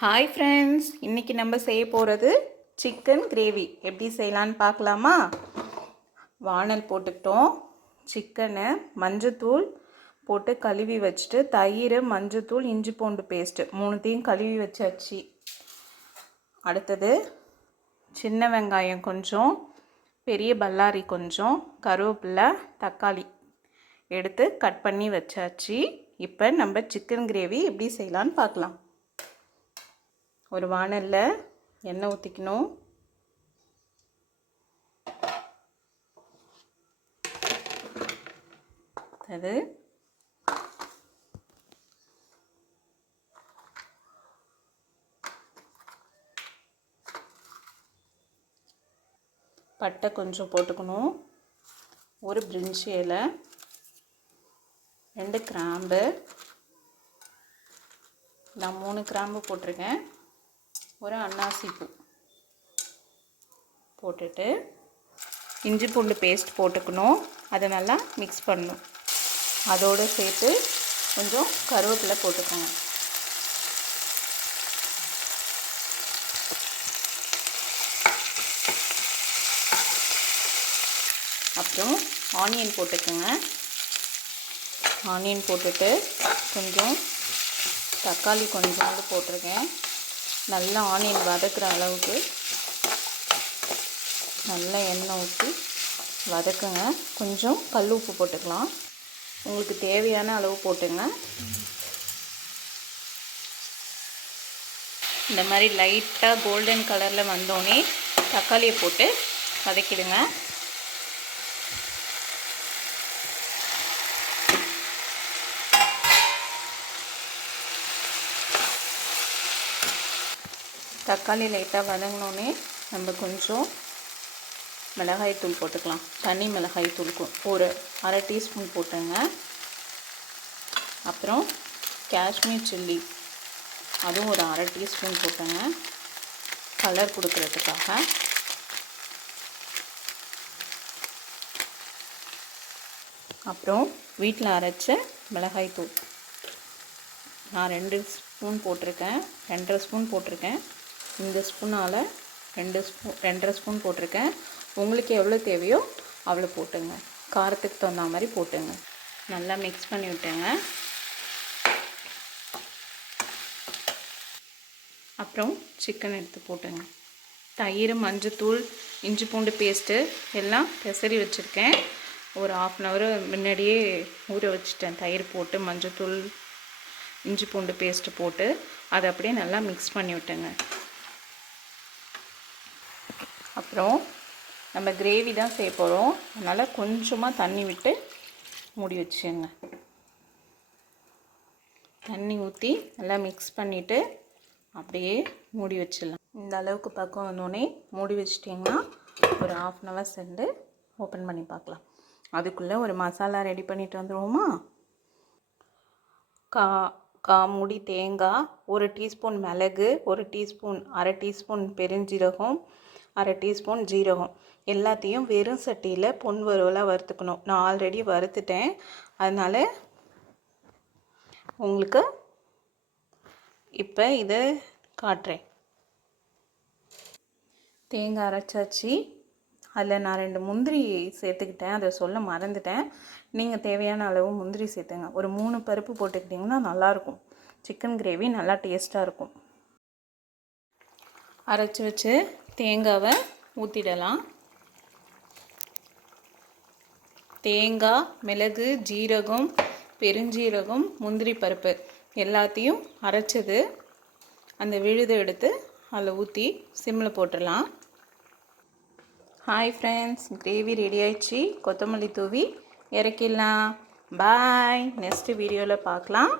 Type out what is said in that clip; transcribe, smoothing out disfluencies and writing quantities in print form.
Hi friends, இன்றைக்கி நம்ம செய்ய போகிறது சிக்கன் கிரேவி. எப்படி செய்யலான்னு பார்க்கலாமா? வானல் போட்டுக்கிட்டோம். சிக்கனை மஞ்சத்தூள் போட்டு கழுவி வச்சுட்டு, தயிர், மஞ்சத்தூள், இஞ்சி பூண்டு பேஸ்ட்டு மூணுத்தையும் கழுவி வச்சாச்சு. அடுத்தது சின்ன வெங்காயம் கொஞ்சம், பெரிய பல்லாரி கொஞ்சம், கருவேப்பிலை, தக்காளி எடுத்து கட் பண்ணி வச்சாச்சு. இப்போ நம்ம சிக்கன் கிரேவி எப்படி செய்யலான்னு பார்க்கலாம். ஒரு வானலில் எண்ணெய் ஊற்றிக்கணும். அது பட்டை கொஞ்சம் போட்டுக்கணும். ஒரு பிரிஞ்சி இலை, 2 கிராம்பு, நான் 3 கிராம்பு போட்டிருக்கேன். ஒரு அன்னாசி பூ போட்டுட்டு இஞ்சி பூண்டு பேஸ்ட் போட்டுக்கணும். அதை நல்லா மிக்ஸ் பண்ணணும். அதோடு சேர்த்து கொஞ்சம் கருவேப்பிலை போட்டுக்கோங்க. அப்புறம் ஆனியன் போட்டுக்கோங்க. ஆனியன் போட்டுட்டு கொஞ்சம் தக்காளி கொஞ்சோண்டு போட்டிருக்கேன். நல்லா ஆனியன் வதக்குற அளவுக்கு நல்லா எண்ணெய் ஊற்றி வதக்குங்க. கொஞ்சம் கல் உப்பு போட்டுக்கலாம். உங்களுக்கு தேவையான அளவு போட்டுங்க. இந்த மாதிரி லைட்டாக கோல்டன் கலரில் வந்தோடனே தக்காளியை போட்டு வதக்கிடுங்க. தக்காளி லைட்டாக வதங்கினோடனே நம்ம கொஞ்சம் மிளகாய்த்தூள் போட்டுக்கலாம். தனி மிளகாய்த்தூள் ஒரு அரை டீஸ்பூன் போட்டுங்க. அப்புறம் காஷ்மீர் சில்லி அதுவும் ஒரு அரை டீஸ்பூன் போட்டுங்க, கலர் கொடுக்கறதுக்காக. அப்புறம் வீட்டில் அரைச்ச மிளகாய்த்தூள் நான் 2 ஸ்பூன் போட்டிருக்கேன், 2.5 ஸ்பூன் போட்டிருக்கேன். இந்த ஸ்பூனால் 2.5 ஸ்பூன் போட்டிருக்கேன். உங்களுக்கு எவ்வளோ தேவையோ அவ்வளோ போட்டுங்க. காரத்துக்கு தகுந்த மாதிரி போட்டுங்க. நல்லா மிக்ஸ் பண்ணி விட்டுங்க. அப்புறம் சிக்கன் எடுத்து போட்டுங்க. தயிர், மஞ்சத்தூள், இஞ்சி பூண்டு பேஸ்ட்டு எல்லாம் பெசரி வச்சுருக்கேன். ஒரு 1/2 hour முன்னாடியே ஊற வச்சுட்டேன். தயிர் போட்டு மஞ்சத்தூள் இஞ்சி பூண்டு பேஸ்ட்டு போட்டு அதை அப்படியே நல்லா மிக்ஸ் பண்ணி விட்டுங்க. அப்புறம் நம்ம கிரேவி தான் செய்ய போகிறோம். அதனால் கொஞ்சமாக தண்ணி விட்டு மூடி வச்சுங்க. தண்ணி ஊற்றி நல்லா மிக்ஸ் பண்ணிவிட்டு அப்படியே மூடி வச்சிடலாம். இந்த அளவுக்கு பக்கம் வந்தோடனே மூடி வச்சிட்டிங்கன்னா ஒரு 1/2 hour சென்று ஓப்பன் பண்ணி பார்க்கலாம். அதுக்குள்ளே ஒரு மசாலா ரெடி பண்ணிட்டு வந்துடுவோமா? காமுடி தேங்காய், 1 டீஸ்பூன் மிளகு, 1 டீஸ்பூன், அரை டீஸ்பூன் பெருஞ்சீரகம், அரை டீஸ்பூன் ஜீரகம் எல்லாத்தையும் வெறும் சட்டியில் பொன் வறுவலாக வறுத்துக்கணும். நான் ஆல்ரெடி வறுத்துட்டேன், அதனால் உங்களுக்கு இப்போ இதை காட்டுறேன். தேங்காய் அரைச்சாச்சு. அதில் நான் 2 முந்திரி சேர்த்துக்கிட்டேன். அதை சொல்ல மறந்துட்டேன். நீங்கள் தேவையான அளவு முந்திரி சேர்த்துங்க. ஒரு 3 பருப்பு போட்டுக்கிட்டிங்கன்னா நல்லாயிருக்கும். சிக்கன் கிரேவி நல்லா டேஸ்ட்டாக இருக்கும். அரைச்சி வச்சு தேங்காவை ஊற்றிடலாம். தேங்காய், மிளகு, ஜீரகம், பெருஞ்சீரகம், முந்திரி பருப்பு எல்லாத்தையும் அரைச்சது அந்த விழுதை எடுத்து அதில் ஊற்றி சிம்மில் போட்டுடலாம். ஹாய் ஃப்ரெண்ட்ஸ், கிரேவி ரெடி ஆயிடுச்சு. கொத்தமல்லி தூவி இறக்கிடலாம். பாய். நெக்ஸ்ட் வீடியோவில் பார்க்கலாம்.